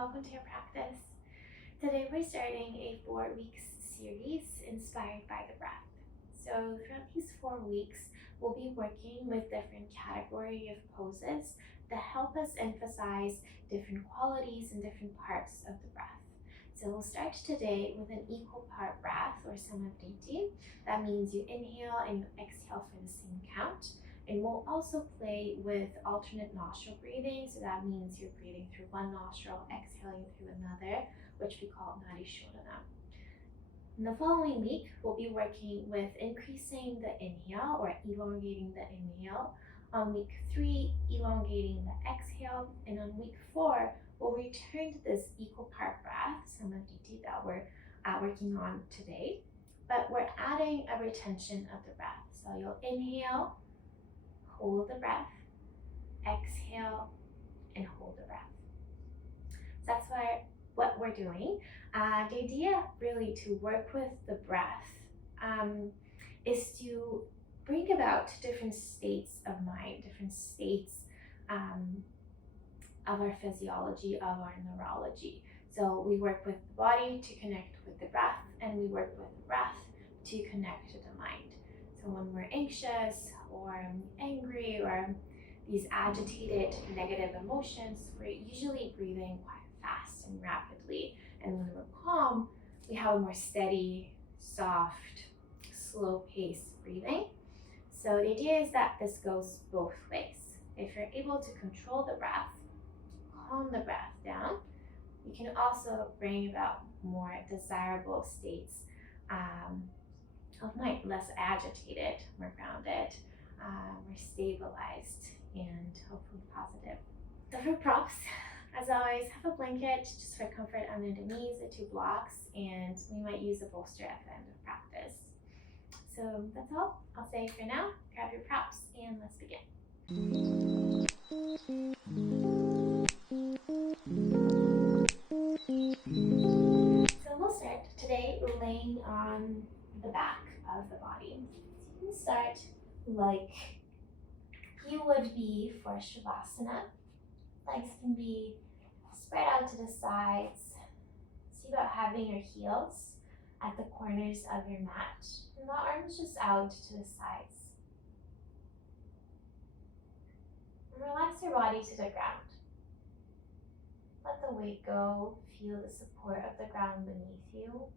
welcome to your practice. Today we're starting a 4 week series inspired by the breath. So throughout these 4 weeks, we'll be working with different category of poses that help us emphasize different qualities and different parts of the breath. So we'll start today with an equal part breath or vritti. That means you inhale and you exhale for the same count. And we'll also play with alternate nostril breathing. So that means you're breathing through one nostril, exhaling through another, which we call nadi shodhana. In the following week, we'll be working with increasing the inhale or elongating the inhale. On week 3, elongating the exhale. And on week 4, we'll return to this equal part breath, samadhi, that we're working on today. But we're adding a retention of the breath. So you'll inhale, hold the breath, exhale, and hold the breath. So that's what we're doing. The idea really to work with the breath is to bring about different states of mind, different states of our physiology, of our neurology. So we work with the body to connect with the breath, and we work with the breath to connect to the mind. So when we're anxious or angry or these agitated negative emotions, we're usually breathing quite fast and rapidly. And when we're calm, we have a more steady, soft, slow paced breathing. So the idea is that this goes both ways. If you're able to control the breath, calm the breath down, you can also bring about more desirable states of mind, less agitated, more grounded, more stabilized, and hopefully positive. So for props, as always, have a blanket just for comfort under the knees, the 2 blocks, and we might use a bolster at the end of practice. So that's all I'll say for now. Grab your props and let's begin. So we'll start today laying on the back of the body. So you can start like you would be for Shavasana. Legs can be spread out to the sides. See about having your heels at the corners of your mat and the arms just out to the sides. And relax your body to the ground. Let the weight go. Feel the support of the ground beneath you.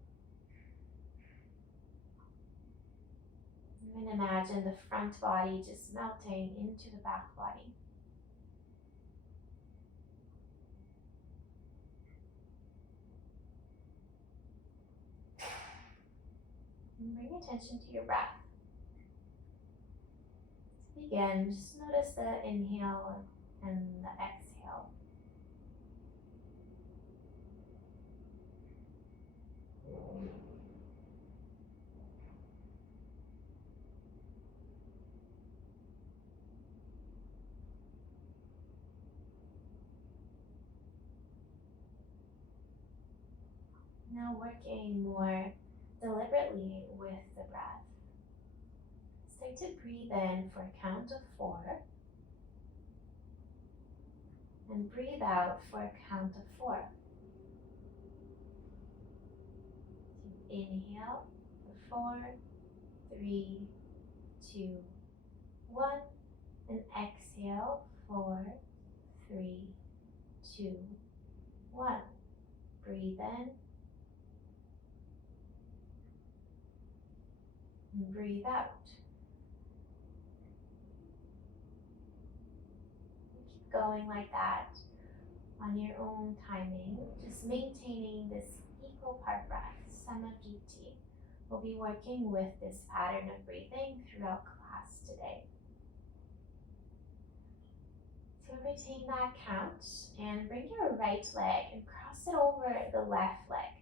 And imagine the front body just melting into the back body. And bring attention to your breath. To begin, just notice the inhale and the exhale. Now working more deliberately with the breath. Start to breathe in for a count of 4 and breathe out for a count of 4. So inhale for 4, 3, 2, 1, and exhale 4, 3, 2, 1. Breathe in and breathe out. Keep going like that on your own timing, just maintaining this equal part breath, samadhi. We'll be working with this pattern of breathing throughout class today. So retain that count and bring your right leg and cross it over the left leg.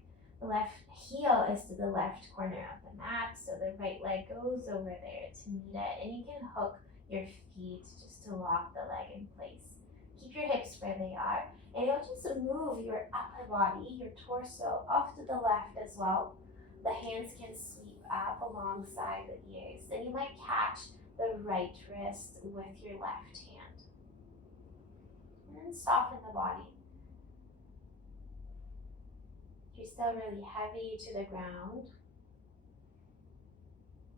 The left heel is to the left corner of the mat, so the right leg goes over there to meet it, and you can hook your feet just to lock the leg in place. Keep your hips where they are, and you'll just move your upper body, your torso, off to the left as well. The hands can sweep up alongside the ears, and you might catch the right wrist with your left hand. And then soften the body. You're still really heavy to the ground,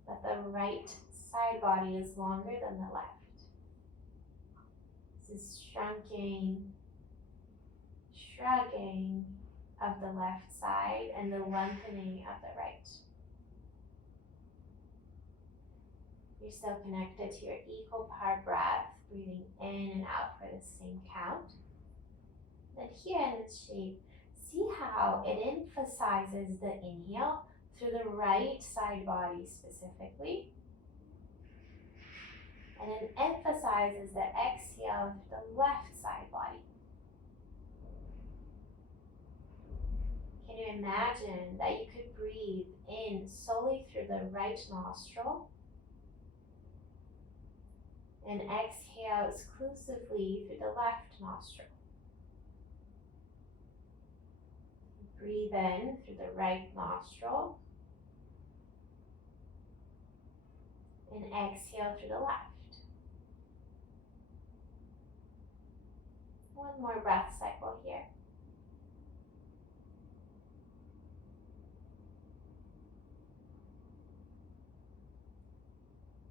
but the right side body is longer than the left. This is shrugging of the left side and the lengthening of the right. You're still connected to your equal part breath, breathing in and out for the same count. Then here in this shape, see how it emphasizes the inhale through the right side body specifically, and it emphasizes the exhale through the left side body. Can you imagine that you could breathe in solely through the right nostril and exhale exclusively through the left nostril? Breathe in through the right nostril and exhale through the left. One more breath cycle here.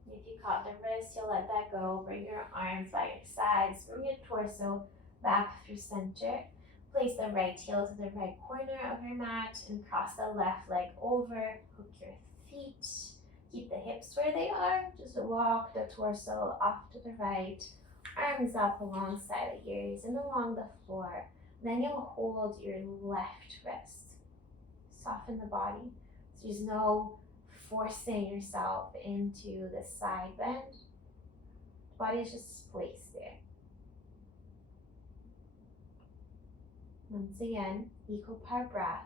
If you caught the wrist, you'll let that go. Bring your arms by your sides. Bring your torso back through center. Place the right heel to the right corner of your mat and cross the left leg over. Hook your feet. Keep the hips where they are. Just walk the torso off to the right. Arms up alongside the ears and along the floor. Then you'll hold your left wrist. Soften the body. So there's no forcing yourself into the side bend. The body is just placed there. Once again, equal part breath.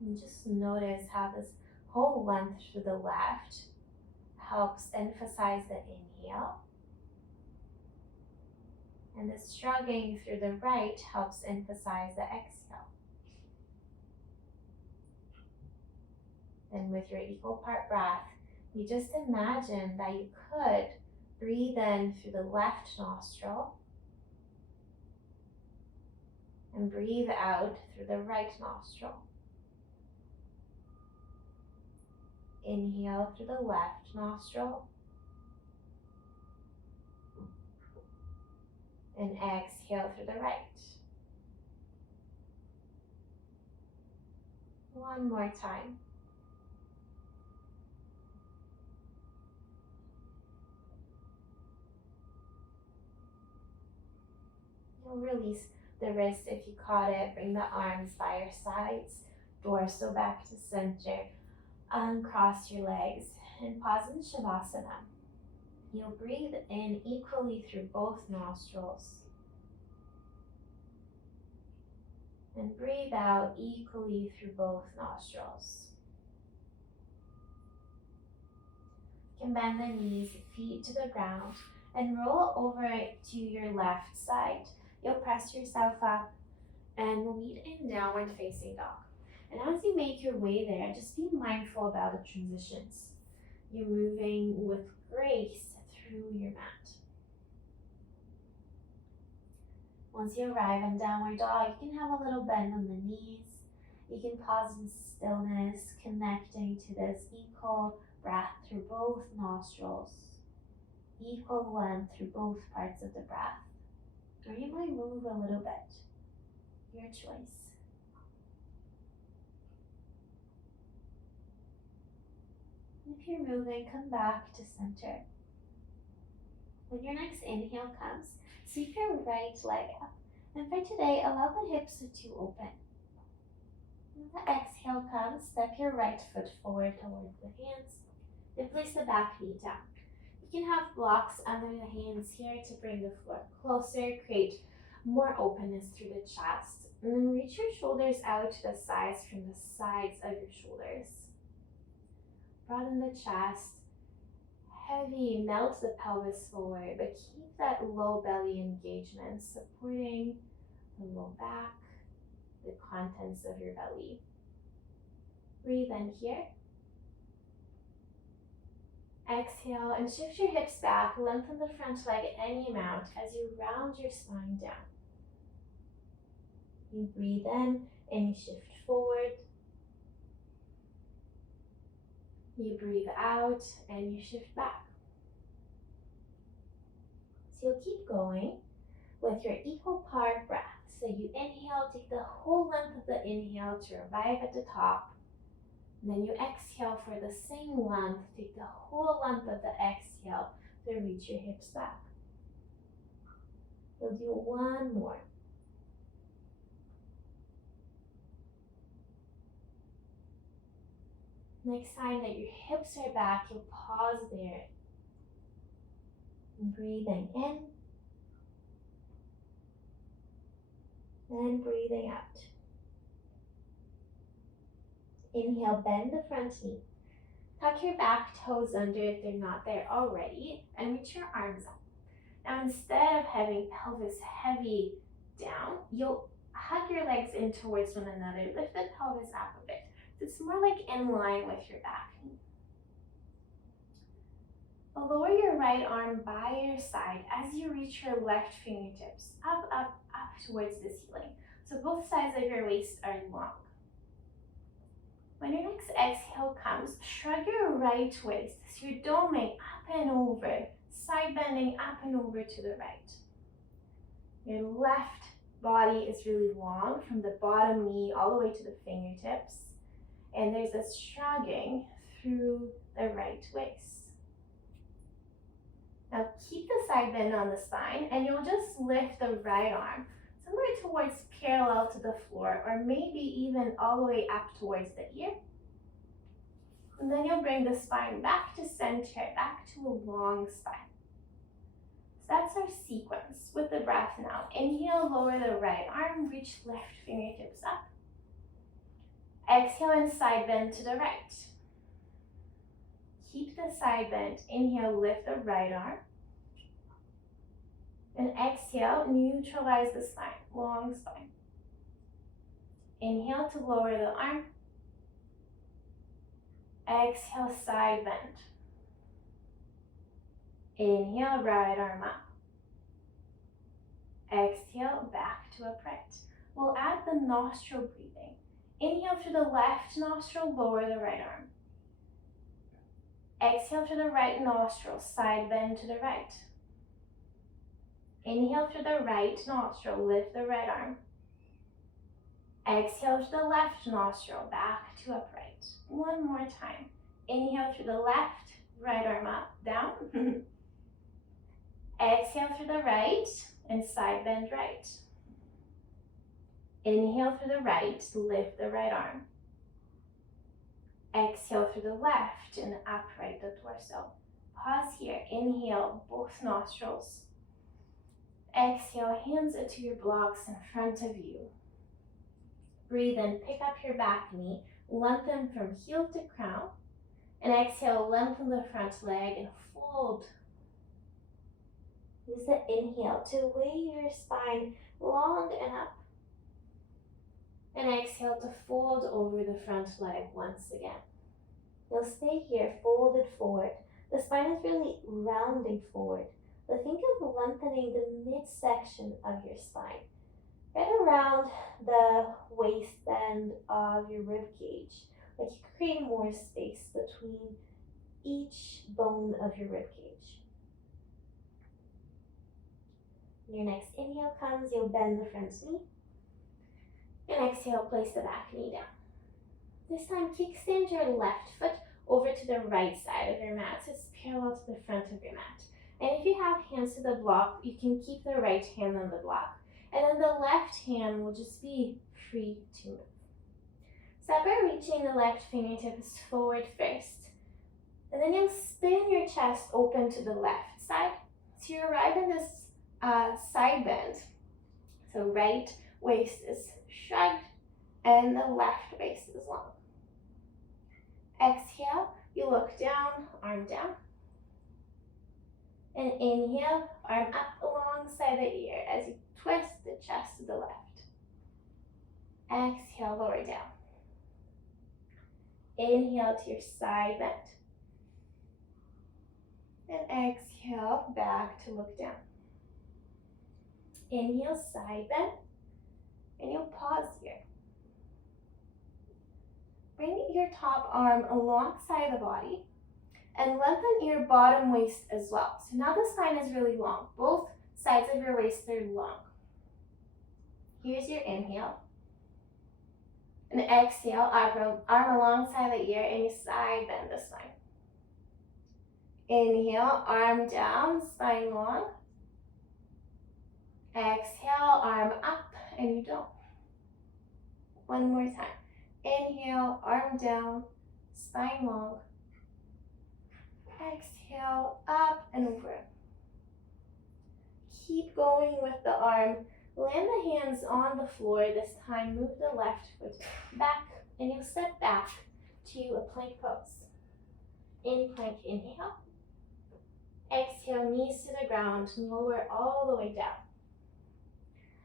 And just notice how this whole length through the left helps emphasize the inhale. And the shrugging through the right helps emphasize the exhale. Then with your equal part breath, you just imagine that you could breathe in through the left nostril and breathe out through the right nostril. Inhale through the left nostril and exhale through the right. One more time. You'll release the wrist if you caught it. Bring the arms by your sides, torso back to center. Uncross your legs and pause in Shavasana. You'll breathe in equally through both nostrils and breathe out equally through both nostrils. You can bend the knees, feet to the ground, and roll over to your left side. You'll press yourself up and we'll meet in downward facing dog. And as you make your way there, just be mindful about the transitions. You're moving with grace through your mat. Once you arrive in downward dog, you can have a little bend on the knees. You can pause in stillness, connecting to this equal breath through both nostrils, equal length through both parts of the breath. Or you might move a little bit, your choice. If you're moving, come back to center. When your next inhale comes, sweep your right leg up. And for today, allow the hips to open. When the exhale comes, step your right foot forward towards the hands. Then place the back knee down. You can have blocks under the hands here to bring the floor closer, create more openness through the chest. And then reach your shoulders out to the sides from the sides of your shoulders. Broaden the chest. Heavy, melt the pelvis forward, but keep that low belly engagement, supporting the low back, the contents of your belly. Breathe in here. Exhale and shift your hips back, lengthen the front leg any amount as you round your spine down. You breathe in and you shift forward. You breathe out and you shift back. So you'll keep going with your equal part breath. So you inhale, take the whole length of the inhale to arrive at the top. And then you exhale for the same length, take the whole length of the exhale to reach your hips back. We'll do one more. Next time that your hips are back, you'll pause there. And breathing in. And breathing out. Inhale, bend the front knee. Tuck your back toes under if they're not there already, and reach your arms up. Now instead of having pelvis heavy down, you'll hug your legs in towards one another, lift the pelvis up a bit. It's more like in line with your back knee. Lower your right arm by your side as you reach your left fingertips up, up, up towards the ceiling. So both sides of your waist are long. When your next exhale comes, shrug your right waist so you're doming up and over, side bending up and over to the right. Your left body is really long from the bottom knee all the way to the fingertips. And there's a shrugging through the right waist. Now keep the side bend on the spine and you'll just lift the right arm somewhere towards parallel to the floor, or maybe even all the way up towards the ear. And then you'll bring the spine back to center, back to a long spine. So that's our sequence with the breath now. Inhale, lower the right arm, reach left fingertips up. Exhale and side bend to the right. Keep the side bend. Inhale, lift the right arm. And exhale, neutralize the spine, long spine. Inhale to lower the arm. Exhale, side bend. Inhale, right arm up. Exhale, back to upright. We'll add the nostril breathing. Inhale through the left nostril, lower the right arm. Exhale through the right nostril, side bend to the right. Inhale through the right nostril, lift the right arm. Exhale through the left nostril, back to upright. One more time. Inhale through the left, right arm up, down. Exhale through the right and side bend right. Inhale through the right, lift the right arm. Exhale through the left and upright the torso. Pause here. Inhale, both nostrils. Exhale, hands into your blocks in front of you. Breathe in, pick up your back knee, lengthen from heel to crown. And exhale, lengthen the front leg and fold. Use the inhale to weigh your spine long and up. And exhale to fold over the front leg once again. You'll stay here, folded forward. The spine is really rounding forward. But think of lengthening the midsection of your spine, right around the waist bend of your rib cage. Like you create more space between each bone of your rib cage. When your next inhale comes, you'll bend the front knee. And exhale, place the back knee down. This time, kickstand your left foot over to the right side of your mat, so it's parallel to the front of your mat. And if you have hands to the block, you can keep the right hand on the block. And then the left hand will just be free to move. Start by reaching the left fingertips forward first. And then you'll spin your chest open to the left side. So you arrive in this side bend. So right waist is shrugged and the left waist is long. Exhale, you look down, arm down. And inhale, arm up alongside the ear as you twist the chest to the left. Exhale, lower down. Inhale to your side bend. And exhale, back to look down. Inhale, side bend. And you'll pause here. bring your top arm alongside the body and lengthen your bottom waist as well. So now the spine is really long. Both sides of your waist are long. Here's your inhale. And exhale, arm alongside the ear and you side bend the spine. Inhale, arm down, spine long. Exhale, arm up and you don't. One more time. Inhale, arm down, spine long. Exhale, up and over. Keep going with the arm. Land the hands on the floor this time. Move the left foot back and you'll step back to a plank pose. In plank, inhale. Exhale, knees to the ground, lower all the way down.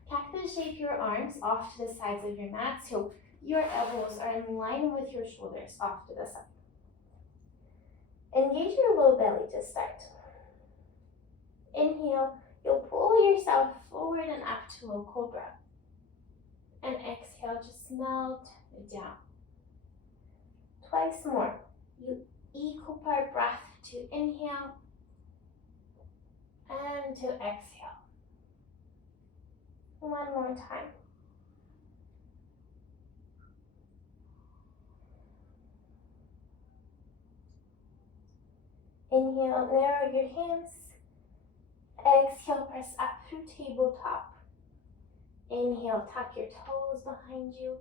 Cactus shape your arms off to the sides of your mat so your elbows are in line with your shoulders off to the side. Engage your low belly to start. Inhale, you'll pull yourself forward and up to a cobra. And exhale, just melt down. Twice more. You equal part breath to inhale and to exhale. One more time. Inhale, narrow your hands. Exhale, press up through tabletop. Inhale, tuck your toes behind you.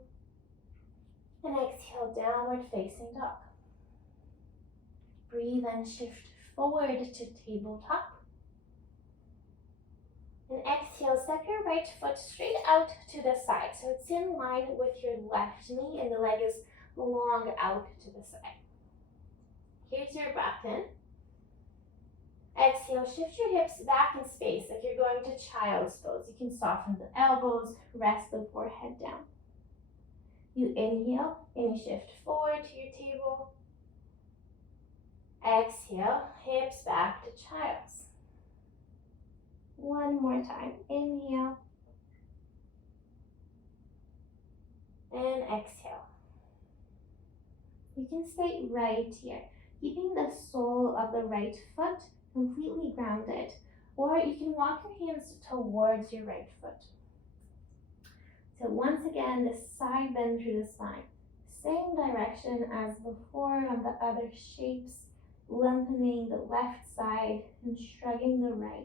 And exhale, downward facing dog. Breathe and shift forward to tabletop. And exhale, step your right foot straight out to the side. So it's in line with your left knee and the leg is long out to the side. Here's your breath in. Exhale, shift your hips back in space. If you're going to child's pose, you can soften the elbows, rest the forehead down. You inhale and you shift forward to your table. Exhale, hips back to child's. One more time. Inhale. And exhale. You can stay right here, keeping the sole of the right foot completely grounded, or you can walk your hands towards your right foot. So once again, this side bend through the spine. Same direction as before on the other shapes, lengthening the left side and shrugging the right.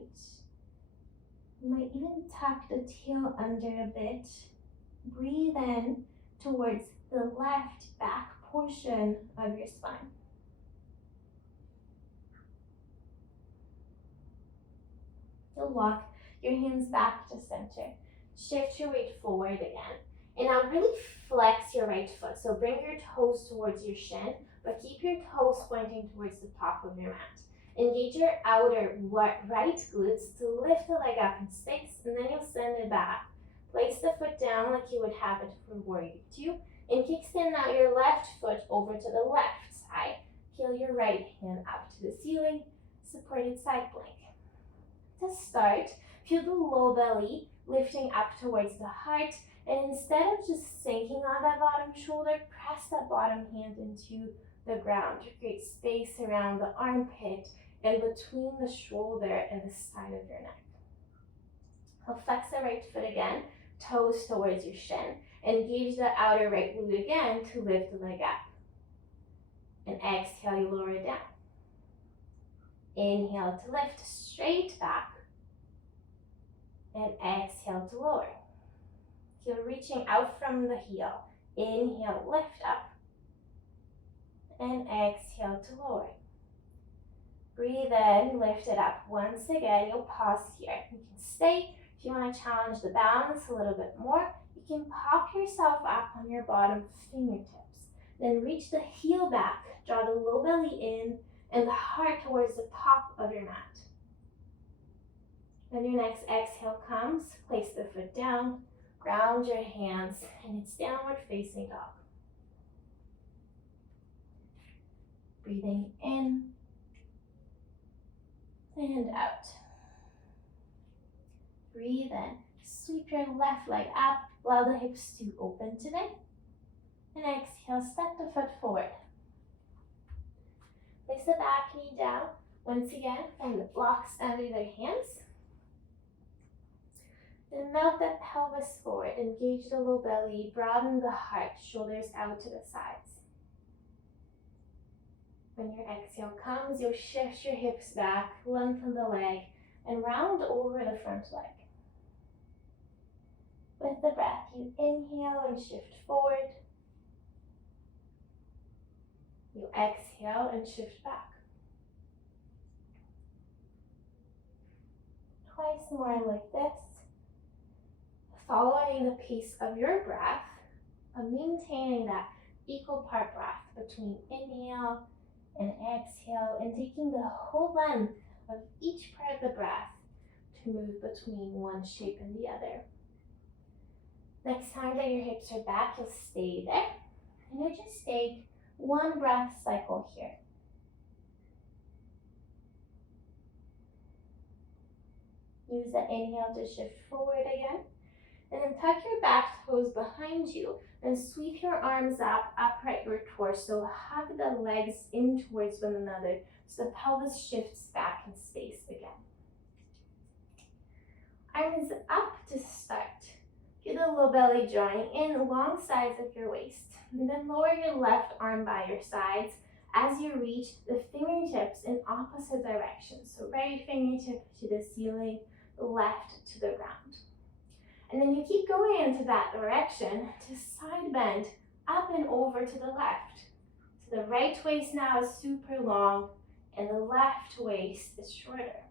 You might even tuck the tail under a bit. Breathe in towards the left back portion of your spine. You'll walk your hands back to center. Shift your weight forward again. And now really flex your right foot. So bring your toes towards your shin, but keep your toes pointing towards the top of your mat. Engage your outer right glutes to lift the leg up in space, and then you'll send it back. Place the foot down like you would have it for warrior two, and kickstand now your left foot over to the left side. Peel your right hand up to the ceiling, supported side plank. To start, feel the low belly lifting up towards the heart, and instead of just sinking on that bottom shoulder, press that bottom hand into the ground to create space around the armpit and between the shoulder and the side of your neck. I'll flex the right foot again, toes towards your shin. Engage the outer right glute again to lift the leg up. And exhale, you lower it down. Inhale to lift straight back. And exhale to lower. You're reaching out from the heel. Inhale, lift up. And exhale to lower. Breathe in, lift it up. Once again, you'll pause here. You can stay. If you want to challenge the balance a little bit more, you can pop yourself up on your bottom fingertips. Then reach the heel back. Draw the low belly in and the heart towards the top of your mat. When your next exhale comes, place the foot down, ground your hands, and it's downward facing dog. Breathing in and out. Breathe in. Sweep your left leg up. Allow the hips to open today. And exhale, step the foot forward. Place the back knee down. Once again, find the blocks under their hands. Then melt that pelvis forward, engage the low belly, broaden the heart, shoulders out to the sides. When your exhale comes, you'll shift your hips back, lengthen the leg, and round over the front leg. With the breath, you inhale and shift forward. You exhale and shift back. Twice more like this. Following the pace of your breath, but maintaining that equal part breath between inhale and exhale, and taking the whole length of each part of the breath to move between one shape and the other. Next time that your hips are back, you'll stay there, and you'll just take one breath cycle here. Use the inhale to shift forward again. And then tuck your back toes behind you and sweep your arms up, upright your torso. Hug the legs in towards one another so the pelvis shifts back in space again. Arms up to start. Get the low belly drawing in along sides of your waist. And then lower your left arm by your sides as you reach the fingertips in opposite directions. So right fingertip to the ceiling, left to the ground. And then you keep going into that direction to side bend up and over to the left. So the right waist now is super long and the left waist is shorter.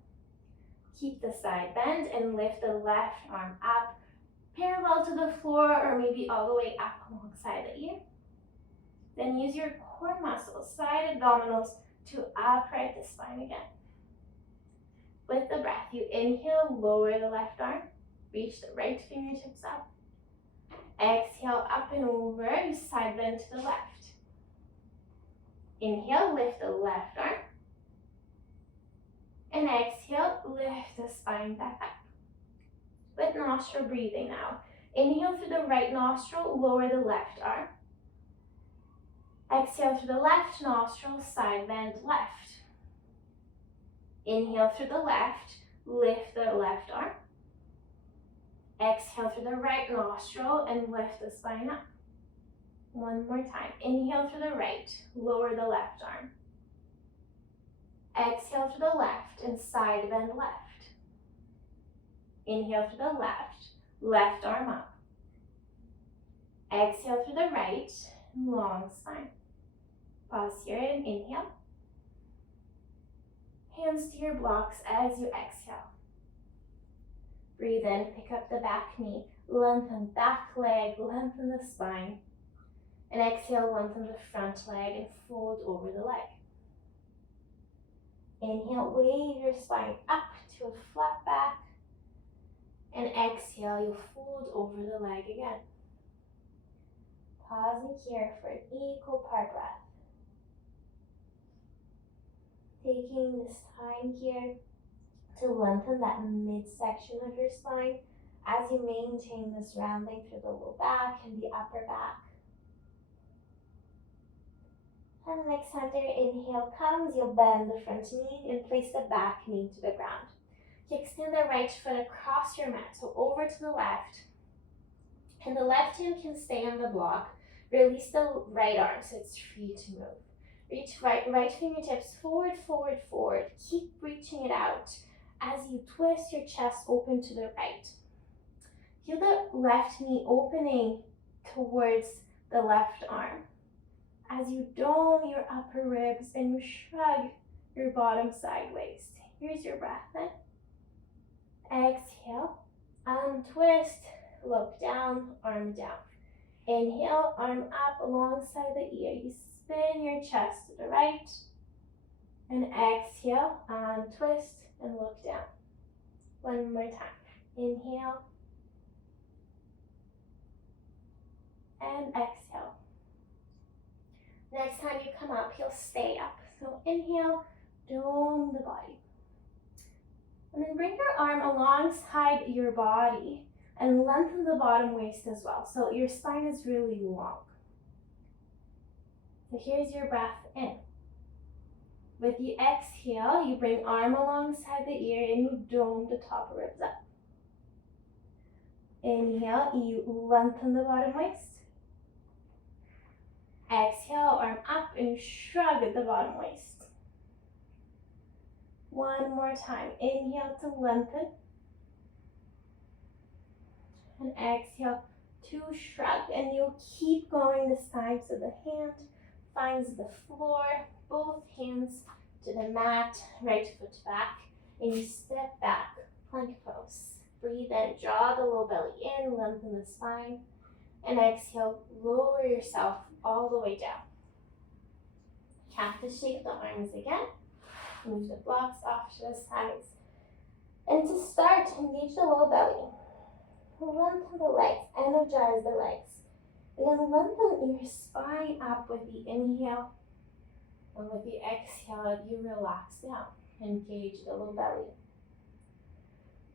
Keep the side bend and lift the left arm up, parallel to the floor or maybe all the way up alongside the ear. Then use your core muscles, side abdominals, to upright the spine again. With the breath, you inhale, lower the left arm. Reach the right fingertips up. Exhale, up and over, you side bend to the left. Inhale, lift the left arm. And exhale, lift the spine back up. With nostril breathing now. Inhale through the right nostril, lower the left arm. Exhale through the left nostril, side bend left. Inhale through the left, lift the left arm. Exhale through the right nostril and lift the spine up. One more time. Inhale through the right, lower the left arm. Exhale through the left and side bend left. Inhale through the left, left arm up. Exhale through the right, long spine. Pause here and inhale. Hands to your blocks as you exhale. Breathe in, pick up the back knee, lengthen back leg, lengthen the spine. And exhale, lengthen the front leg and fold over the leg. Inhale, wave your spine up to a flat back. And exhale, you'll fold over the leg again. Pausing here for an equal part breath. Taking this time here to lengthen that midsection of your spine as you maintain this rounding through the low back and the upper back. And the next time that your inhale comes, you'll bend the front knee and place the back knee to the ground. You extend the right foot across your mat, so over to the left. And the left hand can stay on the block. Release the right arm so it's free to move. Reach right fingertips forward, forward, forward. Keep reaching it out as you twist your chest open to the right. Feel the left knee opening towards the left arm as you dome your upper ribs and you shrug your bottom sideways. Here's your breath in. Exhale, untwist, look down, arm down. Inhale, arm up alongside the ear. You spin your chest to the right. And exhale, untwist and look down. One more time. Inhale. And exhale. Next time you come up, you'll stay up. So inhale, dome the body. And then bring your arm alongside your body and lengthen the bottom waist as well. So your spine is really long. So here's your breath in. With the exhale, you bring arm alongside the ear and you dome the top ribs up. Inhale, you lengthen the bottom waist. Exhale, arm up and shrug at the bottom waist. One more time. Inhale to lengthen. And exhale to shrug. And you'll keep going this time so the hand finds the floor. Both hands to the mat, right foot back. And you step back, plank pose. Breathe in, draw the low belly in, lengthen the spine. And exhale, lower yourself all the way down. Cactus shape the arms again. Move the blocks off to the sides. And to start, engage the low belly. Lengthen the legs, energize the legs. And then lengthen your spine up with the inhale. And with the exhale, you relax down. Engage the low belly.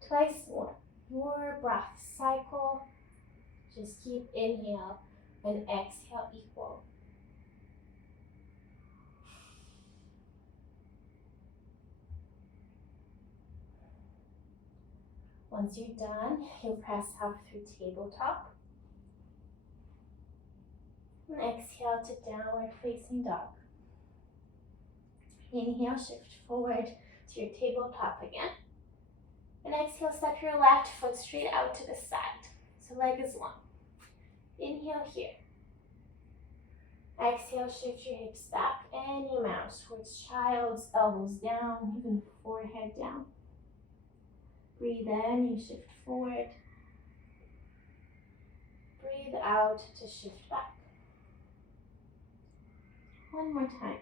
Twice more. Your breath cycle. Just keep inhale and exhale equal. Once you're done, you'll press up through tabletop. And exhale to downward facing dog. Inhale, shift forward to your tabletop again. And exhale, step your left foot straight out to the side. So leg is long. Inhale here. Exhale, shift your hips back and you mount towards child's, elbows down, even forehead down. Breathe in, you shift forward. Breathe out to shift back. One more time.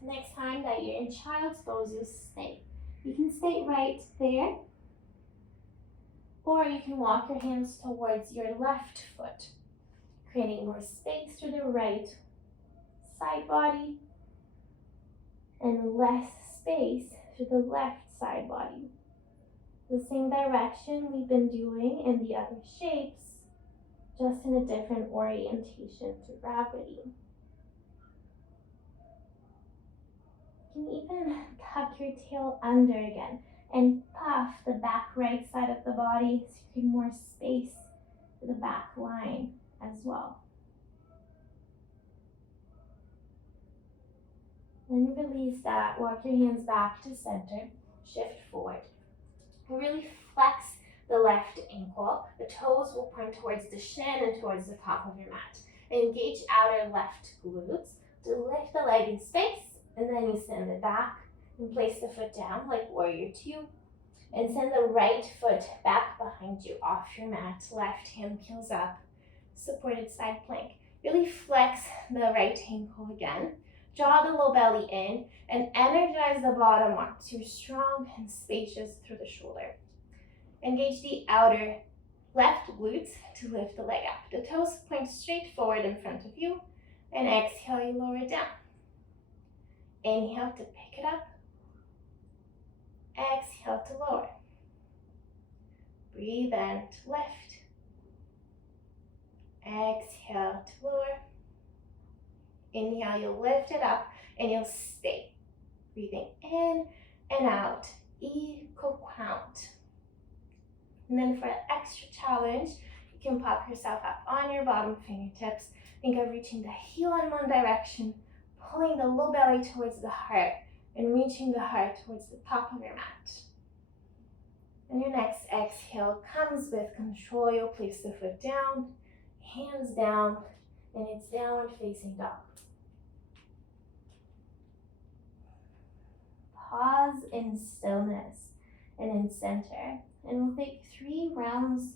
So next time that you're in child's pose, you'll stay. You can stay right there, or you can walk your hands towards your left foot, creating more space to the right side body and less space to the left side body. The same direction we've been doing in the other shapes, just in a different orientation to gravity. You can even tuck your tail under again and puff the back right side of the body to create more space to the back line as well. Then release that, walk your hands back to center, shift forward. Really flex the left ankle. The toes will point towards the shin and towards the top of your mat. Engage outer left glutes to lift the leg in space, and then you send it back and place the foot down like warrior two. And send the right foot back behind you off your mat. Left hand peels up, supported side plank. Really flex the right ankle again. Draw the low belly in and energize the bottom arms. You're strong and spacious through the shoulder. Engage the outer left glutes to lift the leg up. The toes point straight forward in front of you. And exhale, you lower it down. Inhale to pick it up. Exhale to lower. Breathe in to lift. Exhale to lower. Inhale, you'll lift it up and you'll stay. Breathing in and out, equal count. And then for an extra challenge, you can pop yourself up on your bottom fingertips. Think of reaching the heel in one direction, pulling the low belly towards the heart, and reaching the heart towards the top of your mat. And your next exhale comes with control. You'll place the foot down, hands down, and it's downward facing dog. Pause in stillness and in center. And we'll take 3 rounds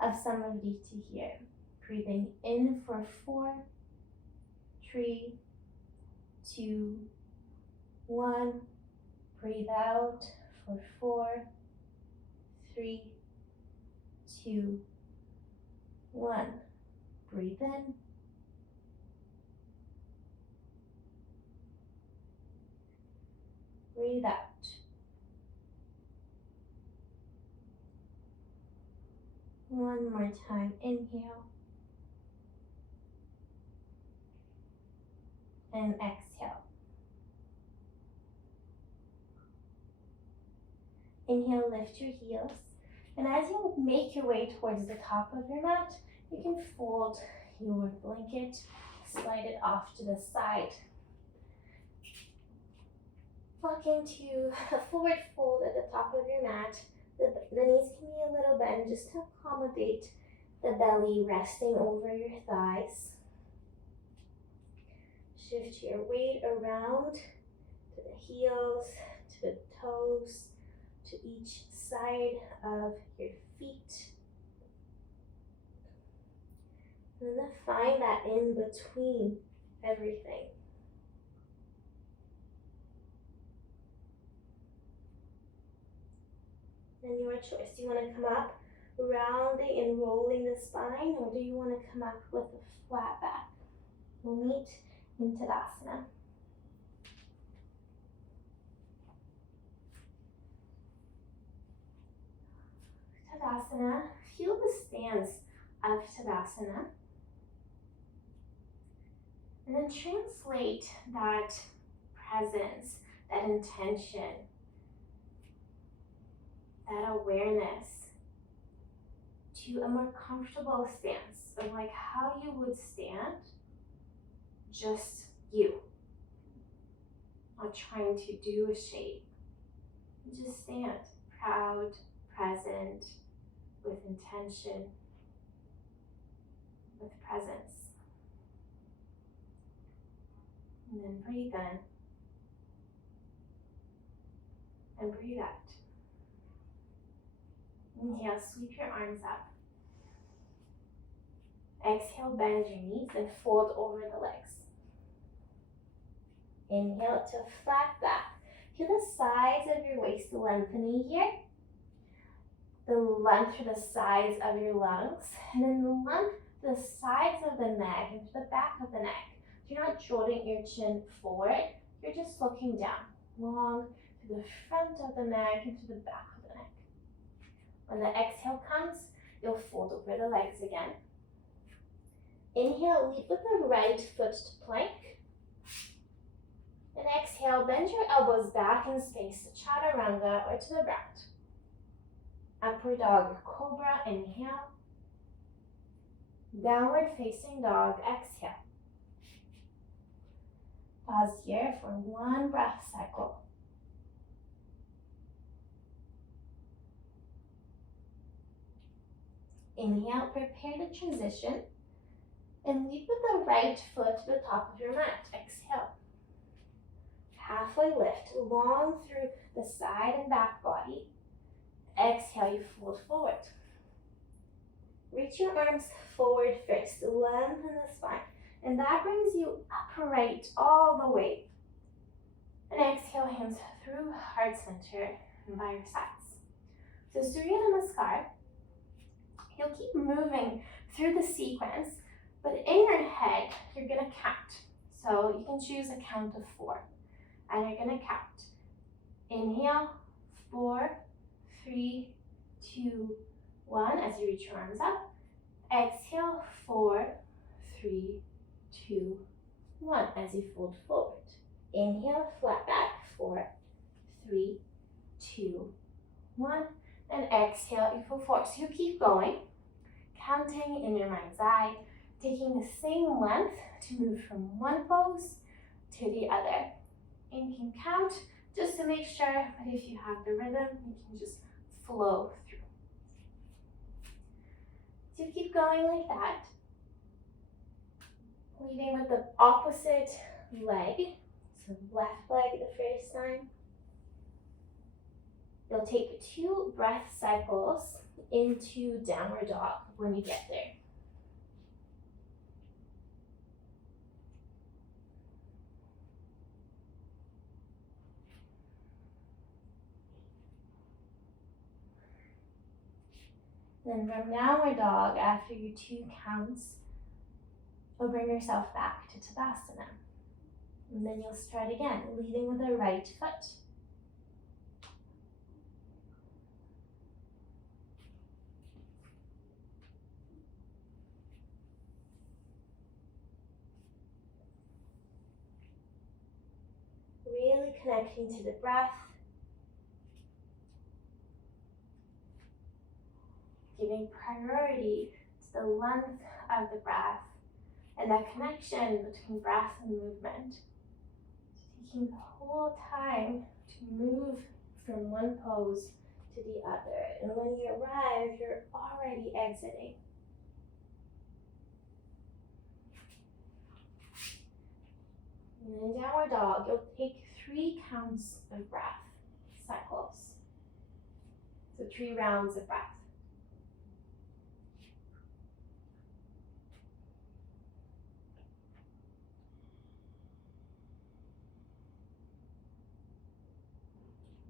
of vritti here. Breathing in for 4, 3, 2, 1. Breathe out for 4, 3, 2, 1. Breathe in. Breathe out. One more time, inhale and exhale. Inhale, lift your heels. And as you make your way towards the top of your mat, you can fold your blanket, slide it off to the side. Walking to a forward fold at the top of your mat. The knees can be a little bent just to accommodate the belly resting over your thighs. Shift your weight around to the heels, to the toes, to each side of your feet. And then find that in between everything. And your choice. Do you want to come up rounding and rolling the spine, or do you want to come up with a flat back? We'll meet in Tadasana. Tadasana, feel the stance of Tadasana. And then translate that presence, that intention, that awareness to a more comfortable stance of like how you would stand, just you. Not trying to do a shape. Just stand proud, present, with intention, with presence. And then breathe in and breathe out. Inhale, sweep your arms up. Exhale, bend your knees and fold over the legs. Inhale to flat back. Feel the sides of your waist lengthening here. The length through the sides of your lungs. And then the length to the sides of the neck and to the back of the neck. You're not jolting your chin forward. You're just looking down. Long to the front of the neck and to the back of the neck. When the exhale comes, you'll fold over the legs again. Inhale, lead with the right foot to plank. And exhale, bend your elbows back and space to chaturanga or to the ground. Upward dog or cobra, inhale. Downward facing dog, exhale. Pause here for one breath cycle. Inhale, prepare to transition. And lead with the right foot to the top of your mat. Exhale. Halfway lift, long through the side and back body. Exhale, you fold forward. Reach your arms forward first, lengthen the spine. And that brings you upright all the way. And exhale, hands through heart center and by your sides. So Surya Namaskar, you'll keep moving through the sequence, but in your head, you're gonna count. So you can choose a count of 4. And you're gonna count. Inhale, 4, 3, 2, 1, as you reach your arms up. Exhale, 4, 3, 2, 1, as you fold forward. Inhale, flat back, 4, 3, 2, 1, and exhale, you fold forward. So you keep going, counting in your mind's eye, taking the same length to move from one pose to the other. And you can count just to make sure, but if you have the rhythm, you can just flow through. So you keep going like that, leading with the opposite leg. So left leg the first time. You'll take 2 breath cycles into downward dog when you get there. Then from downward dog, after your 2 counts, you'll bring yourself back to Tadasana. And then you'll start again, leading with the right foot. connecting to the breath, giving priority to the length of the breath and that connection between breath and movement. So taking the whole time to move from one pose to the other. And when you arrive, you're already exiting. And in downward dog, you'll take 3 counts of breath cycles. So 3 rounds of breath.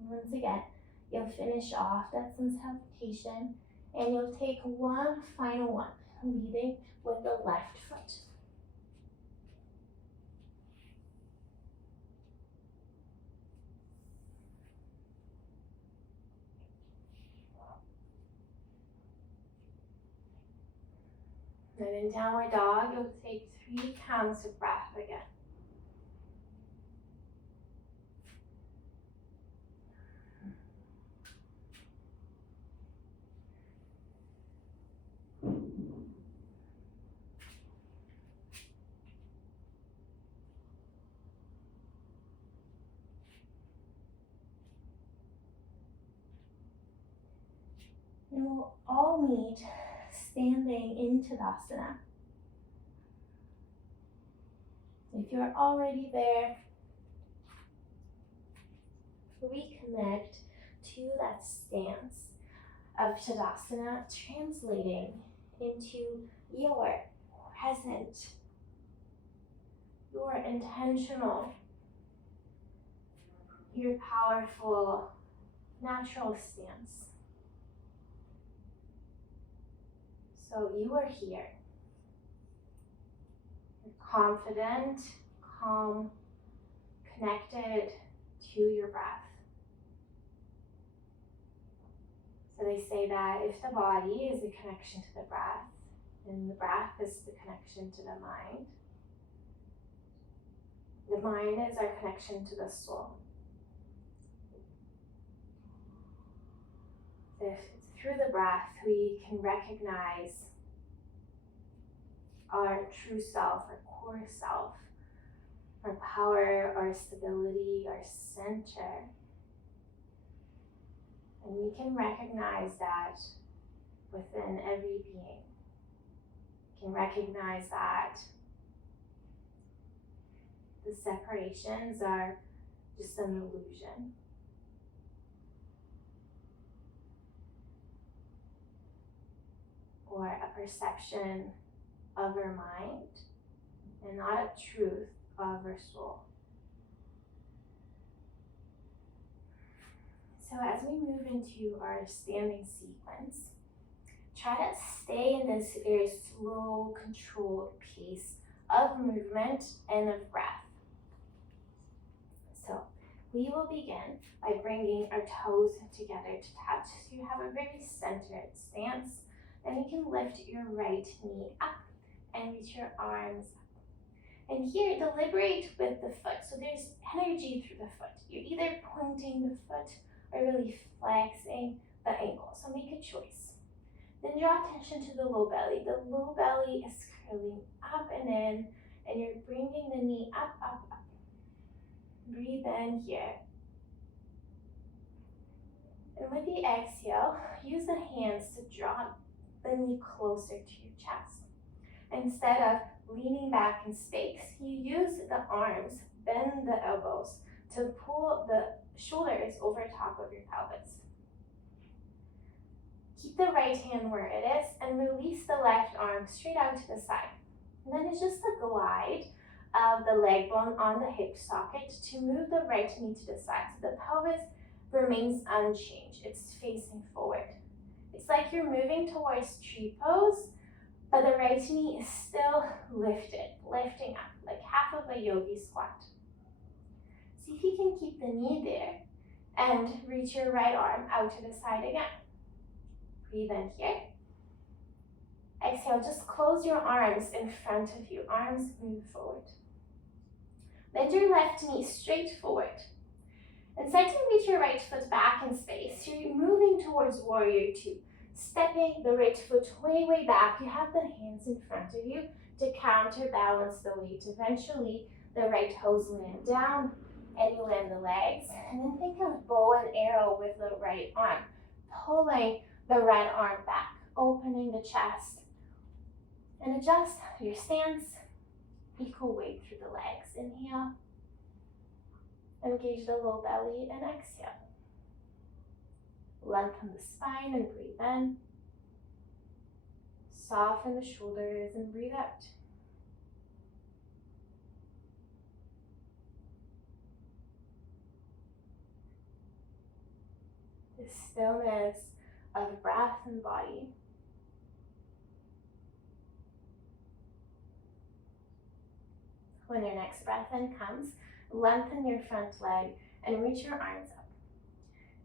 And once again, you'll finish off that sun salutation and you'll take one final one, leading with the left foot. And in downward dog, you'll take 3 counts of breath again. And we'll all meet standing in Tadasana. If you're already there, reconnect to that stance of Tadasana, translating into your present, your intentional, your powerful, natural stance. So you are here. You're confident, calm, connected to your breath. So they say that if the body is the connection to the breath, then the breath is the connection to the mind. The mind is our connection to the soul. If through the breath we can recognize our true self, our core self, our power, our stability, our center. And we can recognize that within every being. We can recognize that the separations are just an illusion. Or a perception of our mind and not a truth of our soul. So as we move into our standing sequence, try to stay in this very slow, controlled pace of movement and of breath. So we will begin by bringing our toes together to touch. So you have a very centered stance. Then you can lift your right knee up and reach your arms up. And here, deliberate with the foot. So there's energy through the foot. You're either pointing the foot or really flexing the ankle. So make a choice. Then draw attention to the low belly. The low belly is curling up and in, and you're bringing the knee up, up, up. Breathe in here. And with the exhale, use the hands to draw the knee closer to your chest. Instead of leaning back in space, you use the arms, bend the elbows to pull the shoulders over top of your pelvis. Keep the right hand where it is and release the left arm straight out to the side. And then it's just a glide of the leg bone on the hip socket to move the right knee to the side. So the pelvis remains unchanged. It's facing forward. It's like you're moving towards tree pose, but the right knee is still lifted, lifting up, like half of a yogi squat. See if you can keep the knee there and reach your right arm out to the side again. Breathe in here. Exhale, just close your arms in front of you. Arms move forward. Bend your left knee straight forward. And start to reach your right foot back in space. So you're moving towards warrior two. Stepping the right foot way back. You have the hands in front of you to counterbalance the weight. Eventually, the right toes land down and you land the legs. And then think of bow and arrow with the right arm. Pulling the right arm back, opening the chest. And adjust your stance, equal weight through the legs. Inhale. Engage the low belly and exhale. Lengthen the spine and breathe in. Soften the shoulders and breathe out. The stillness of breath and body. When your next breath in comes, lengthen your front leg and reach your arms up.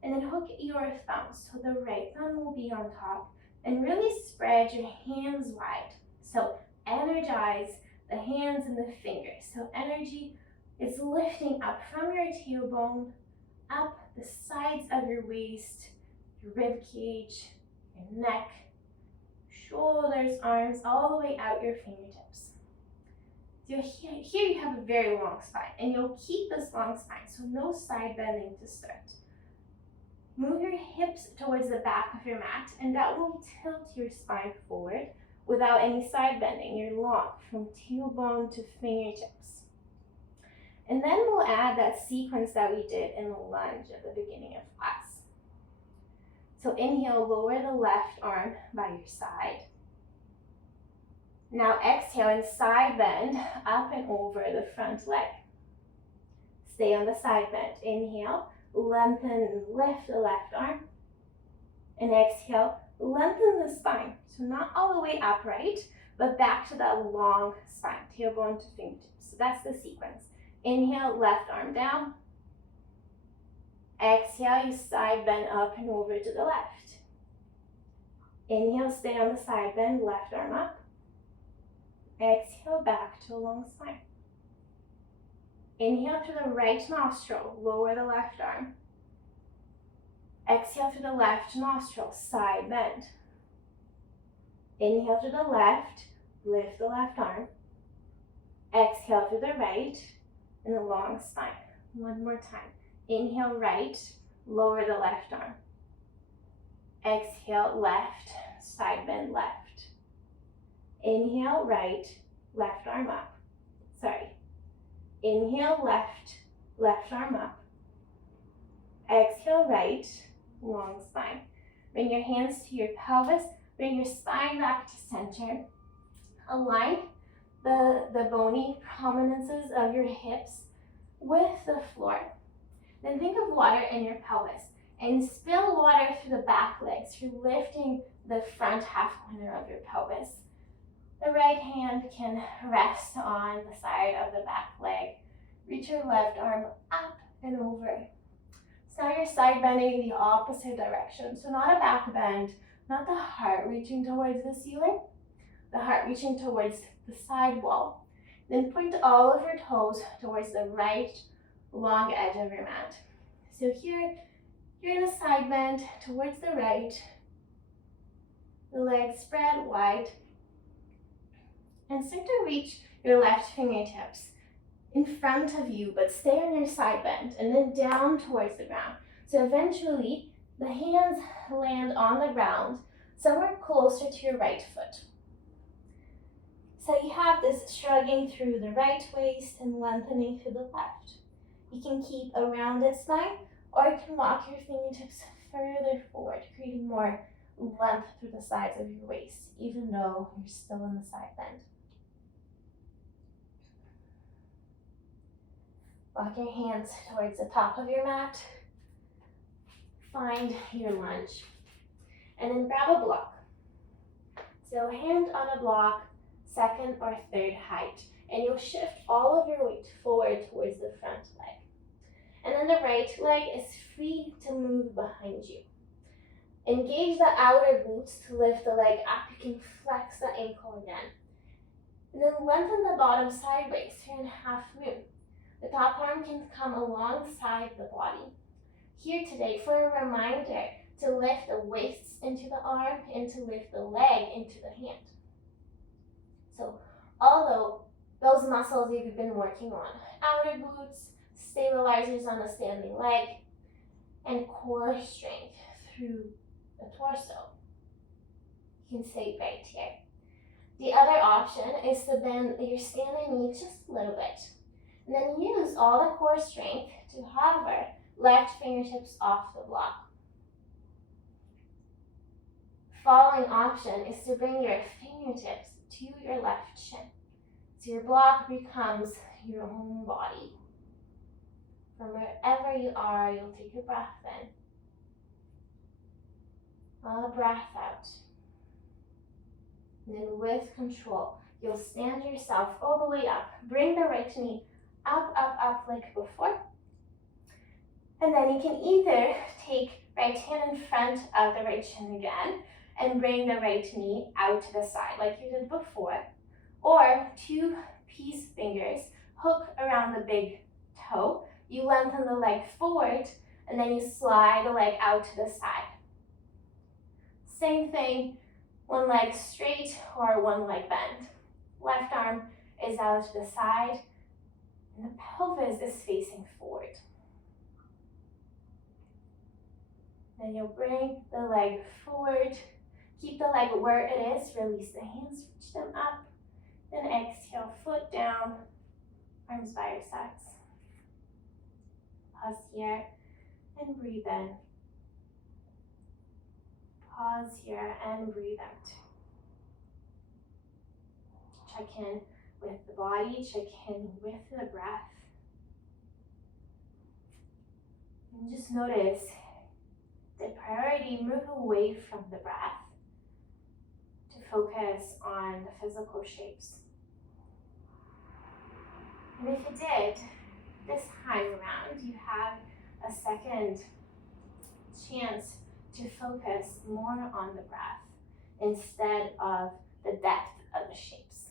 And then hook your thumbs. So the right thumb will be on top and really spread your hands wide. So energize the hands and the fingers. So energy is lifting up from your tailbone, up the sides of your waist, your rib cage, your neck, shoulders, arms, all the way out your fingertips. So here you have a very long spine, and you'll keep this long spine, so no side bending to start. Move your hips towards the back of your mat, and that will tilt your spine forward without any side bending. You're long from tailbone to fingertips. And then we'll add that sequence that we did in the lunge at the beginning of class. So inhale, lower the left arm by your side. Now exhale and side bend up and over the front leg. Stay on the side bend. Inhale, lengthen and lift the left arm. And exhale, lengthen the spine. So not all the way upright, but back to that long spine, tailbone to fingertips. So that's the sequence. Inhale, left arm down. Exhale, you side bend up and over to the left. Inhale, stay on the side bend, left arm up. Exhale, back to a long spine. Inhale through the right nostril, lower the left arm. Exhale through the left nostril, side bend. Inhale through the left, lift the left arm. Exhale through the right, and a long spine. One more time. Inhale right, lower the left arm. Exhale left, side bend left. Inhale right, left arm up. Inhale left, left arm up. Exhale right, long spine. Bring your hands to your pelvis, bring your spine back to center. Align the bony prominences of your hips with the floor. Then think of water in your pelvis and spill water through the back legs. You're lifting the front half corner of your pelvis. The right hand can rest on the side of the back leg. Reach your left arm up and over. So now you're side bending the opposite direction. So not a back bend, not the heart reaching towards the ceiling, the heart reaching towards the side wall. Then point all of your toes towards the right long edge of your mat. So here, you're in a side bend towards the right. The legs spread wide. And start to reach your left fingertips in front of you, but stay on your side bend and then down towards the ground. So eventually, the hands land on the ground, somewhere closer to your right foot. So you have this shrugging through the right waist and lengthening through the left. You can keep a rounded spine, or you can walk your fingertips further forward, creating more length through the sides of your waist, even though you're still in the side bend. Walk your hands towards the top of your mat. Find your lunge. And then grab a block. So hand on a block, second or third height. And you'll shift all of your weight forward towards the front leg. And then the right leg is free to move behind you. Engage the outer glutes to lift the leg up. You can flex the ankle again. And then lengthen the bottom sideways. You're in half moon. The top arm can come alongside the body. here today for a reminder to lift the waist into the arm and to lift the leg into the hand. So although those muscles you've been working on, outer glutes, stabilizers on the standing leg, and core strength through the torso, you can stay right here. The other option is to bend your standing knee just a little bit, and then use all the core strength to hover left fingertips off the block. Following option is to bring your fingertips to your left shin. So your block becomes your own body. From wherever you are, you'll take a breath in. A breath out. And then with control, you'll stand yourself all the way up. Bring the right knee up, up, up like before. And then you can either take right hand in front of the right shin again and bring the right knee out to the side like you did before. Or two peace fingers hook around the big toe. You lengthen the leg forward and then you slide the leg out to the side. Same thing, one leg straight or one leg bent. Left arm is out to the side and the pelvis is facing forward. Then you'll bring the leg forward. Keep the leg where it is. Release the hands, reach them up. Then exhale, foot down, arms by your sides. Pause here and breathe in. Pause here and breathe out. Check in with the body, check in with the breath. And just notice the priority, move away from the breath to focus on the physical shapes. And if you did, this time around, you have a second chance to focus more on the breath instead of the depth of the shapes.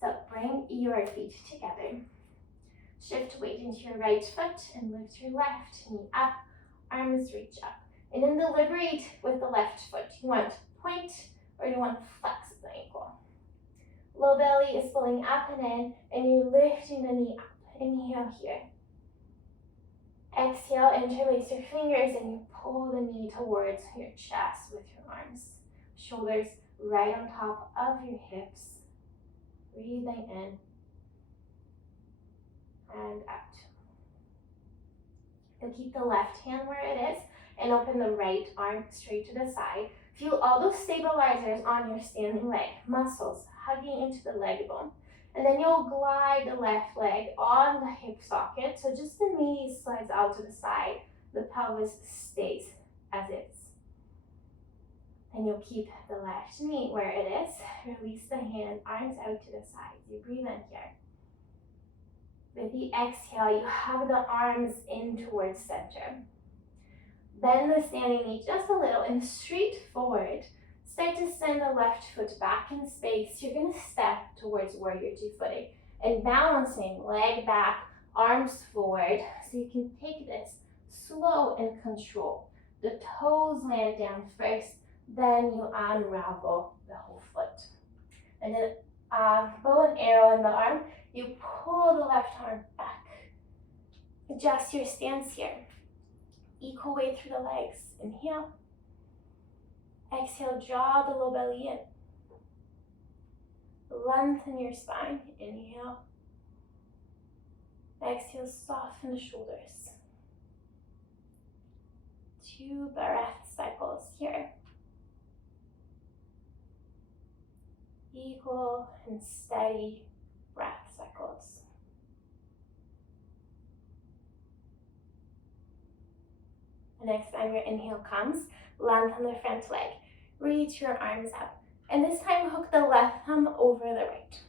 So bring your feet together. Shift weight into your right foot and lift your left knee up, arms reach up. And then deliberate with the left foot. You want point or you want flex the ankle. Low belly is pulling up and in, and you're lifting the knee up. Inhale here. Exhale, interlace your fingers and you pull the knee towards your chest with your arms. Shoulders right on top of your hips. Breathing in and out. You'll keep the left hand where it is and open the right arm straight to the side. Feel all those stabilizers on your standing leg, muscles hugging into the leg bone. And then you'll glide the left leg on the hip socket. So just the knee slides out to the side. The pelvis stays as is. And you'll keep the left knee where it is. Release the hand, arms out to the side. You breathe in here. With the exhale, you hug the arms in towards center. Bend the standing knee just a little and straight forward. Start to send the left foot back in space. You're going to step towards warrior two footing and balancing leg back, arms forward. So you can take this slow and control. The toes land down first, then you unravel the whole foot. And then bow and arrow in the arm. You pull the left arm back. Adjust your stance here. Equal weight through the legs. Inhale. Exhale, draw the low belly in. Lengthen your spine. Inhale. Exhale, soften the shoulders. 2 breath cycles here. Equal and steady breath cycles. The next time your inhale comes, lengthen the front leg. Reach your arms up. And this time, hook the left thumb over the right.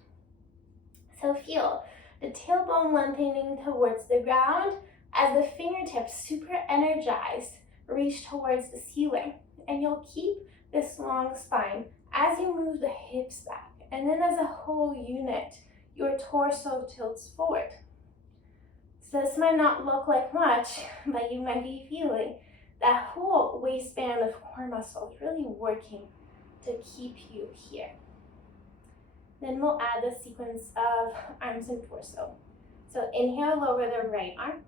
So feel the tailbone lengthening towards the ground as the fingertips, super energized, reach towards the ceiling. And you'll keep this long spine as you move the hips back. And then as a whole unit, your torso tilts forward. So this might not look like much, but you might be feeling that whole waistband of core muscles really working to keep you here. Then we'll add the sequence of arms and torso. So inhale, lower the right arm.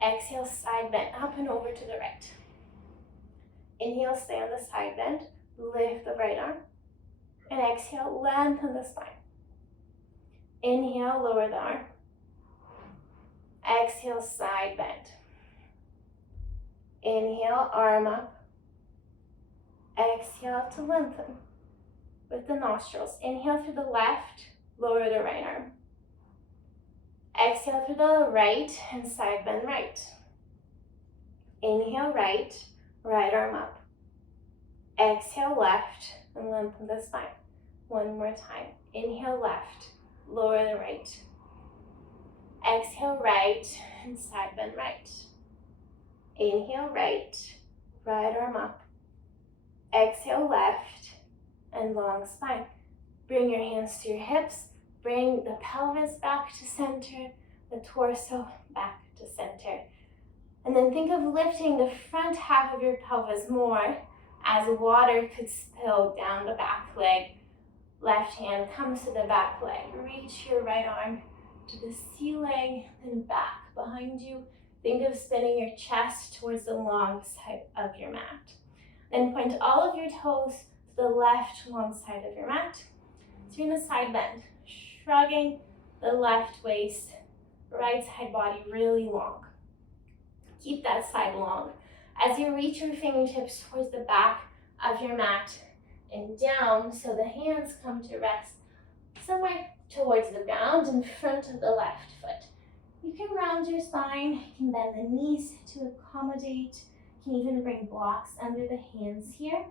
Exhale, side bend up and over to the right. Inhale, stay on the side bend, lift the right arm. And exhale, lengthen the spine. Inhale, lower the arm. Exhale, side bend. Inhale, arm up. Exhale to lengthen with the nostrils. Inhale through the left, lower the right arm. Exhale through the right and side bend right. Inhale, right, right arm up. Exhale, left, and lengthen the spine. One more time. Inhale, left, lower the right. Exhale, right, and side bend right. Inhale, right, right arm up. Exhale, left, and long spine. Bring your hands to your hips. Bring the pelvis back to center, the torso back to center. And then think of lifting the front half of your pelvis more as water could spill down the back leg. Left hand comes to the back leg. Reach your right arm to the ceiling, then back behind you. Think of spinning your chest towards the long side of your mat. Then point all of your toes to the left long side of your mat. So you're in a side bend, shrugging the left waist, right side body really long. Keep that side long. As you reach your fingertips towards the back of your mat and down, so the hands come to rest somewhere towards the ground in front of the left foot. You can round your spine, you can bend the knees to accommodate, you can even bring blocks under the hands here.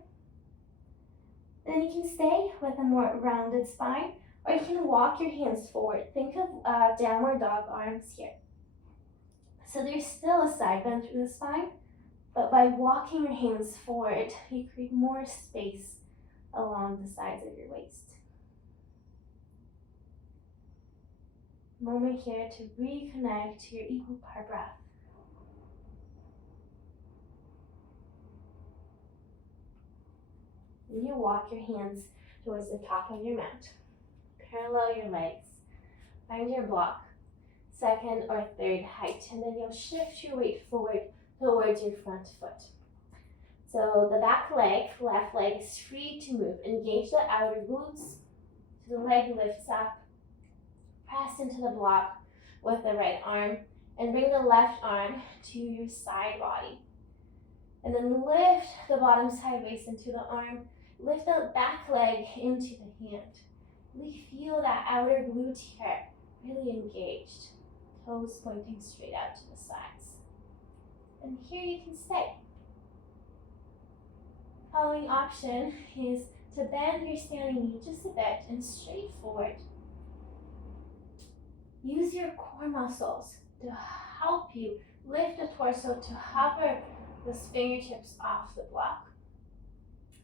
Then you can stay with a more rounded spine, or you can walk your hands forward. Think of downward dog arms here. So there's still a side bend through the spine, but by walking your hands forward, you create more space along the sides of your waist. Moment here to reconnect to your equal part breath. And you walk your hands towards the top of your mat. Parallel your legs. Find your block, second or third height, and then you'll shift your weight forward towards your front foot. So the back leg, left leg, is free to move. Engage the outer glutes. So the leg lifts up. Press into the block with the right arm and bring the left arm to your side body. And then lift the bottom side waist into the arm. Lift the back leg into the hand. Really feel that outer glute here, really engaged. Toes pointing straight out to the sides. And here you can stay. Following option is to bend your standing knee just a bit and straight forward. Use your core muscles to help you lift the torso, to hover the fingertips off the block.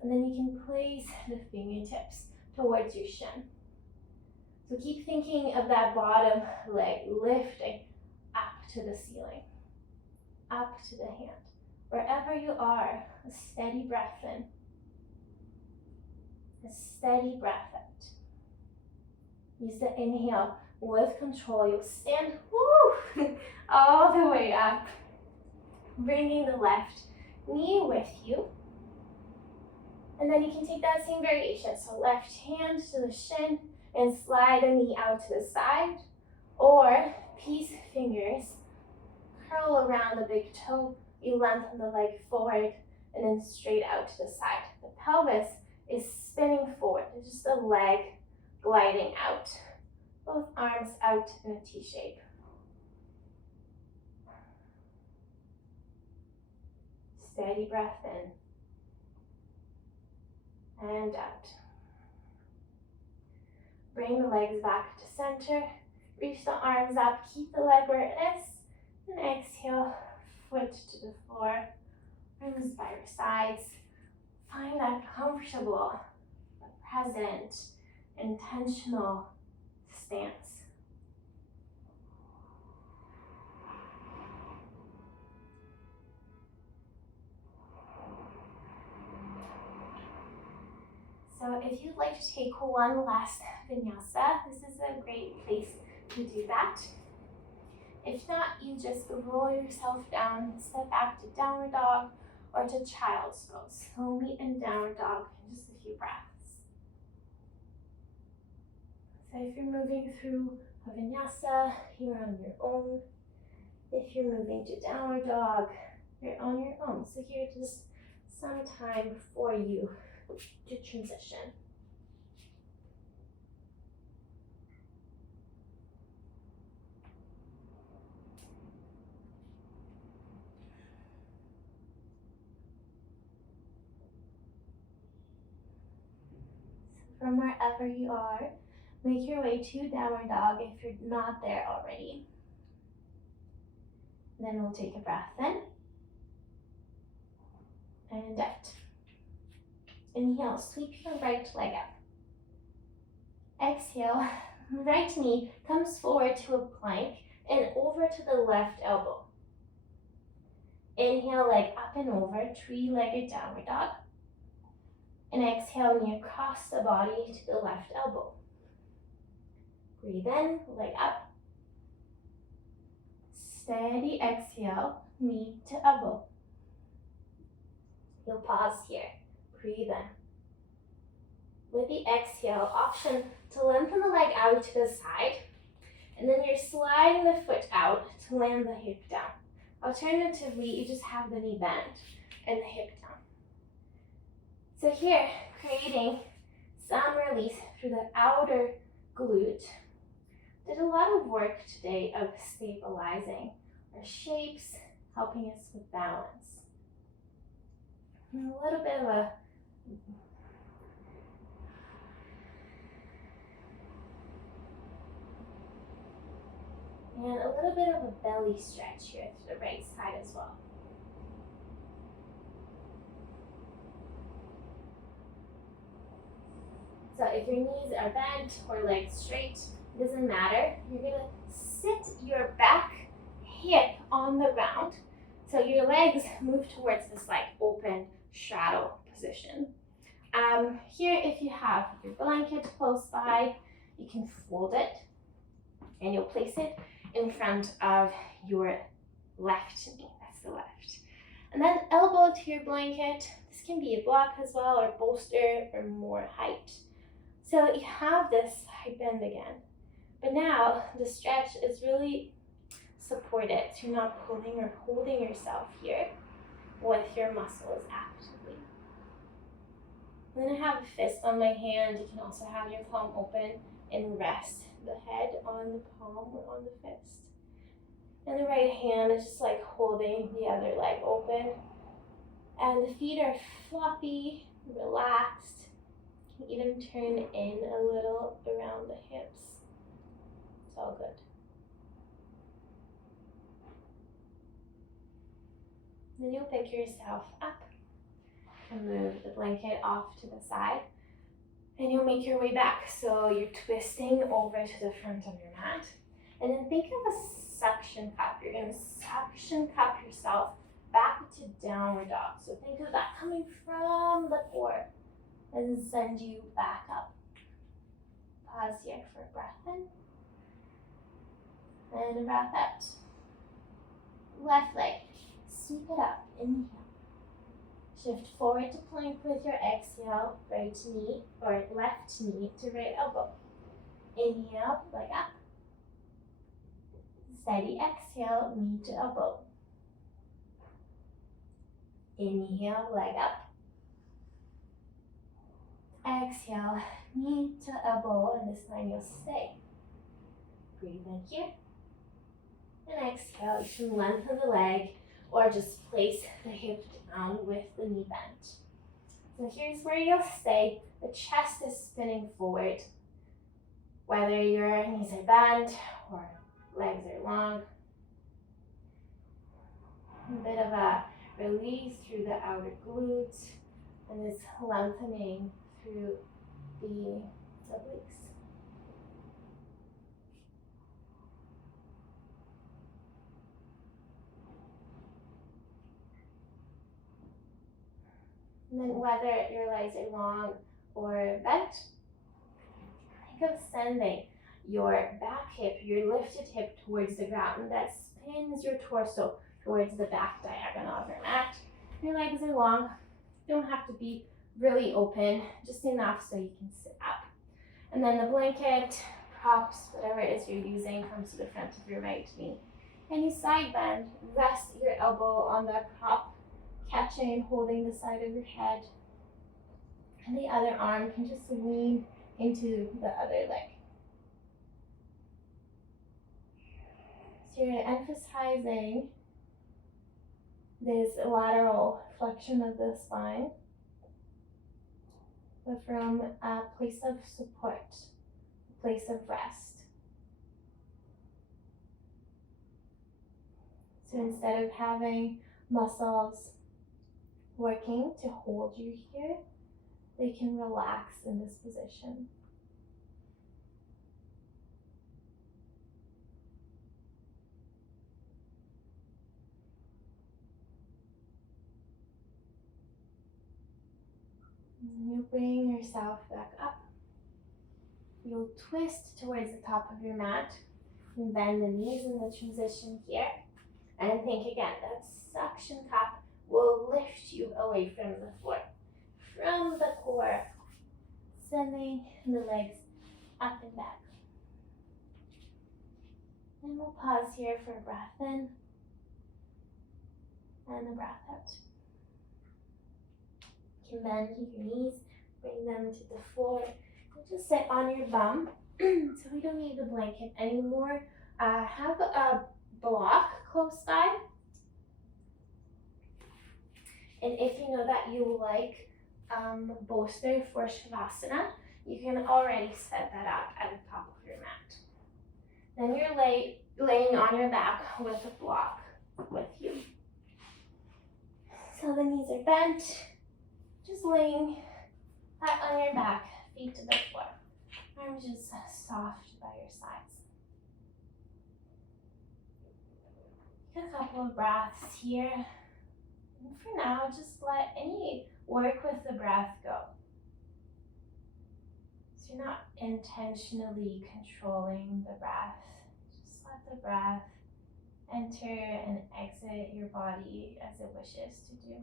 And then you can place the fingertips towards your shin. So keep thinking of that bottom leg lifting up to the ceiling, up to the hand. Wherever you are, a steady breath in, a steady breath out. Use the inhale with control. You'll stand all the way up, bringing the left knee with you. And then you can take that same variation. So left hand to the shin and slide the knee out to the side, or peace fingers, curl around the big toe. You lengthen the leg forward and then straight out to the side. The pelvis is spinning forward. It's just the leg gliding out. Both arms out in a T shape. Steady breath in and out. Bring the legs back to center. Reach the arms up. Keep the leg where it is. And exhale, foot to the floor. Arms by your sides. Find that comfortable, present, intentional stance. So if you'd like to take one last vinyasa, this is a great place to do that. If not, you just roll yourself down, step back to downward dog or to child's pose. So we'll meet in downward dog in just a few breaths. So if you're moving through a vinyasa, you're on your own. If you're moving to downward dog, you're on your own. So here, just some time for you to transition. From wherever you are, make your way to downward dog if you're not there already. Then we'll take a breath in and out. Inhale, sweep your right leg up. Exhale, right knee comes forward to a plank and over to the left elbow. Inhale, leg up and over, three-legged downward dog. And exhale, knee across the body to the left elbow. Breathe in, leg up. Steady exhale, knee to elbow. You'll pause here. Breathe in. With the exhale, option to lengthen the leg out to the side, and then you're sliding the foot out to land the hip down. Alternatively, you just have the knee bent and the hip down. So here, creating some release through the outer glute. Did a lot of work today of stabilizing our shapes, helping us with balance. And a little bit of a belly stretch here to the right side as well. So if your knees are bent or legs straight, it doesn't matter. You're gonna sit your back hip on the ground. So your legs move towards this like open straddle position. Here, if you have your blanket close by, you can fold it and you'll place it in front of your left knee. That's the left. And then elbow to your blanket. This can be a block as well, or bolster, or more height. So you have this hip bend again. But now the stretch is really supported. So you're not pulling or holding yourself here with your muscles actively. I'm going to have a fist on my hand. You can also have your palm open and rest the head on the palm or on the fist. And the right hand is just like holding the other leg open. And the feet are floppy, relaxed. You can even turn in a little around the hips. It's all good. Then you'll pick yourself up and move the blanket off to the side. And you'll make your way back. So you're twisting over to the front of your mat. And then think of a suction cup. You're going to suction cup yourself back to downward dog. So think of that coming from the core and send you back up. Pause here for a breath in and a breath out. Left leg, sweep it up, inhale. Shift forward to plank with your exhale, right knee or left knee to right elbow. Inhale, leg up. Steady exhale, knee to elbow. Inhale, leg up. Exhale, knee to elbow, and this time you'll stay. Breathe in here. And exhale, you can lengthen the leg or just place the hip down with the knee bent. So here's where you'll stay. The chest is spinning forward. Whether your knees are bent or legs are long. A bit of a release through the outer glutes and this lengthening through the obliques. And then whether your legs are long or bent. Think of sending your back hip, your lifted hip towards the ground. That spins your torso towards the back diagonal of your mat. Your legs are long, don't have to be really open, just enough so you can sit up. And then the blanket, props, whatever it is you're using, comes to the front of your right knee. And you side bend, rest your elbow on that prop, catching, holding the side of your head. And the other arm can just lean into the other leg. So you're emphasizing this lateral flexion of the spine, but from a place of support, a place of rest. So instead of having muscles working to hold you here, they can relax in this position. And you'll bring yourself back up. You'll twist towards the top of your mat and bend the knees in the transition here. And think again, that suction cup will lift you away from the floor, from the core, sending the legs up and back. And we'll pause here for a breath in and a breath out. You can bend your knees, bring them to the floor, and just sit on your bum. So we don't need the blanket anymore. Have a block close by. And if you know that you like bolster for Shavasana, you can already set that up at the top of your mat. Then you're laying on your back with a block with you. So the knees are bent, just laying flat on your back, feet to the floor. Arms just soft by your sides. Take a couple of breaths here. And for now, just let any work with the breath go. So you're not intentionally controlling the breath. Just let the breath enter and exit your body as it wishes to do.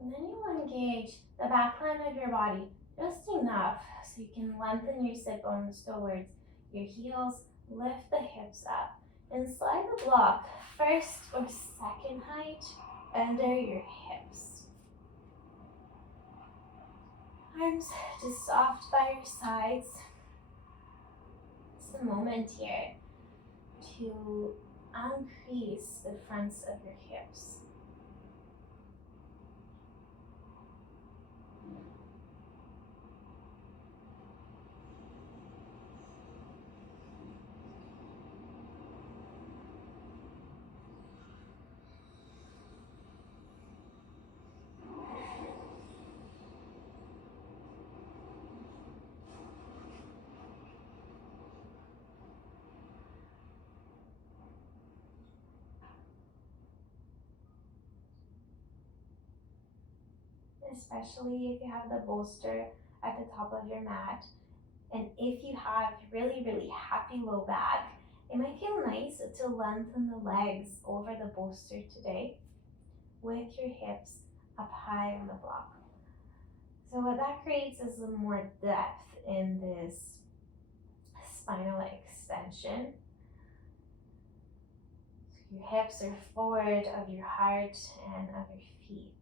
And then you will engage the back line of your body just enough so you can lengthen your sit bones towards your heels, lift the hips up, and slide the block first or second height under your hips. Arms just soft by your sides. It's a moment here to increase the fronts of your hips. Especially if you have the bolster at the top of your mat. And if you have really, really happy low back, it might feel nice to lengthen the legs over the bolster today with your hips up high on the block. So what that creates is a more depth in this spinal extension. So your hips are forward of your heart and of your feet.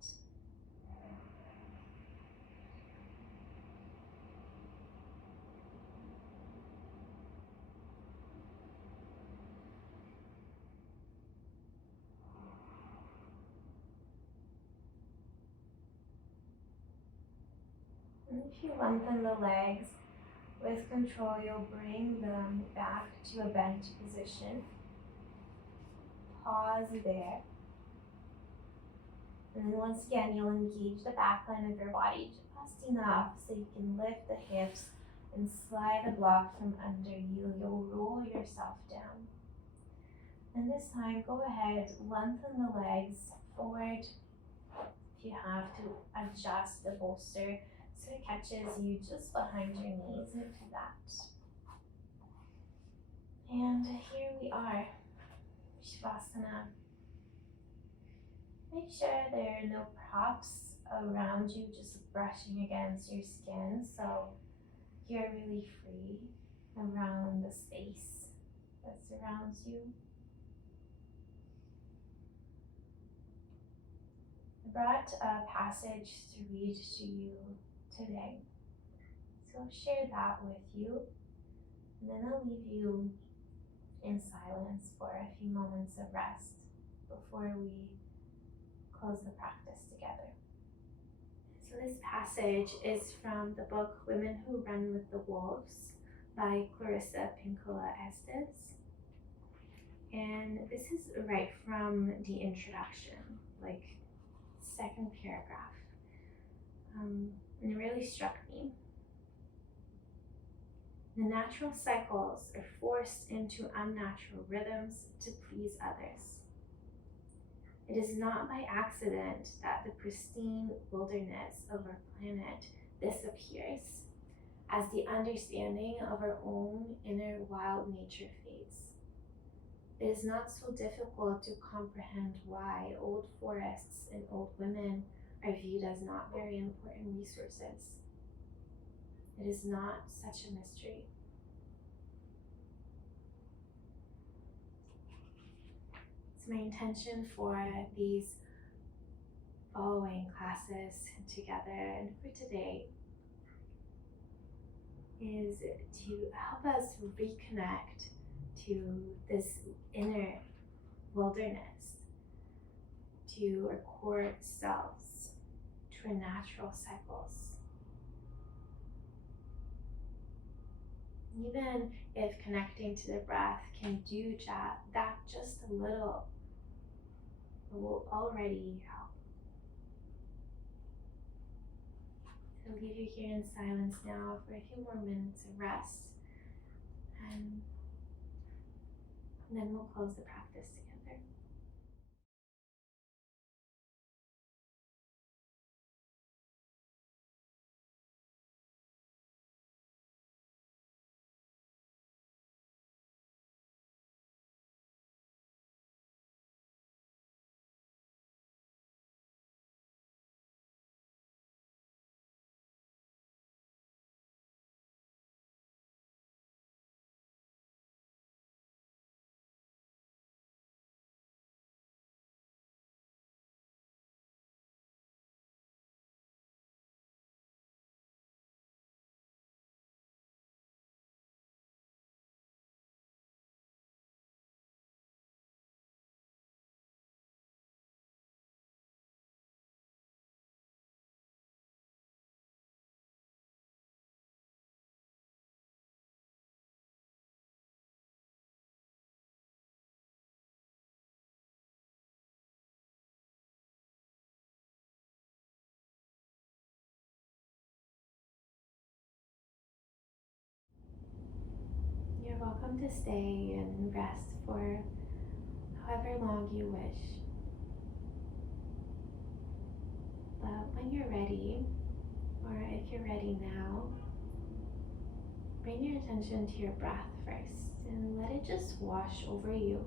And if you lengthen the legs with control, you'll bring them back to a bent position. Pause there. And then once again, you'll engage the back line of your body just enough so you can lift the hips and slide the block from under you. You'll roll yourself down. And this time, go ahead, lengthen the legs forward. If you have to, adjust the bolster so it catches you just behind your knees, and do that. And here we are, Shavasana. Make sure there are no props around you just brushing against your skin, so you're really free around the space that surrounds you. I brought a passage to read to you today, so I'll share that with you, and then I'll leave you in silence for a few moments of rest before we close the practice together. So this passage is from the book Women Who Run with the Wolves by Clarissa Pinkola Estes. And this is right from the introduction, like second paragraph. And it really struck me. The natural cycles are forced into unnatural rhythms to please others. It is not by accident that the pristine wilderness of our planet disappears as the understanding of our own inner wild nature fades. It is not so difficult to comprehend why old forests and old women are viewed as not very important resources. It is not such a mystery. It's my intention for these following classes together and for today is to help us reconnect to this inner wilderness, to our core selves, to our natural cycles. Even if connecting to the breath can do that just a little, it will already help. I'll leave you here in silence now for a few more minutes of rest, and then we'll close the practice together. You're welcome to stay and rest for however long you wish. But when you're ready, or if you're ready now, bring your attention to your breath first and let it just wash over you.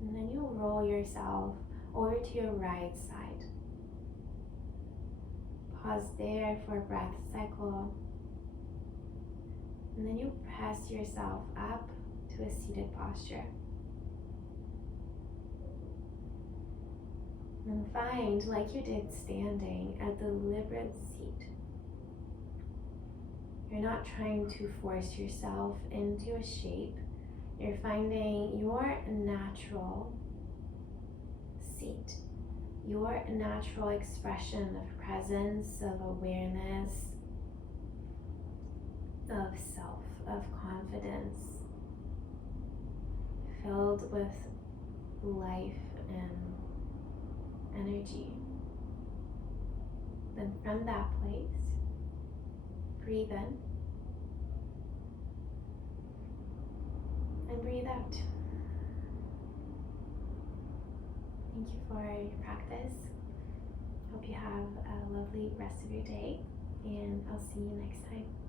And then you'll roll yourself over to your right side. Pause there for a breath cycle. And then you press yourself up to a seated posture. And find, like you did standing, a deliberate seat. You're not trying to force yourself into a shape. You're finding your natural seat, your natural expression of presence, of awareness, of self, of confidence, filled with life and energy. Then from that place, breathe in and breathe out. Thank you for your practice. Hope you have a lovely rest of your day, and I'll see you next time.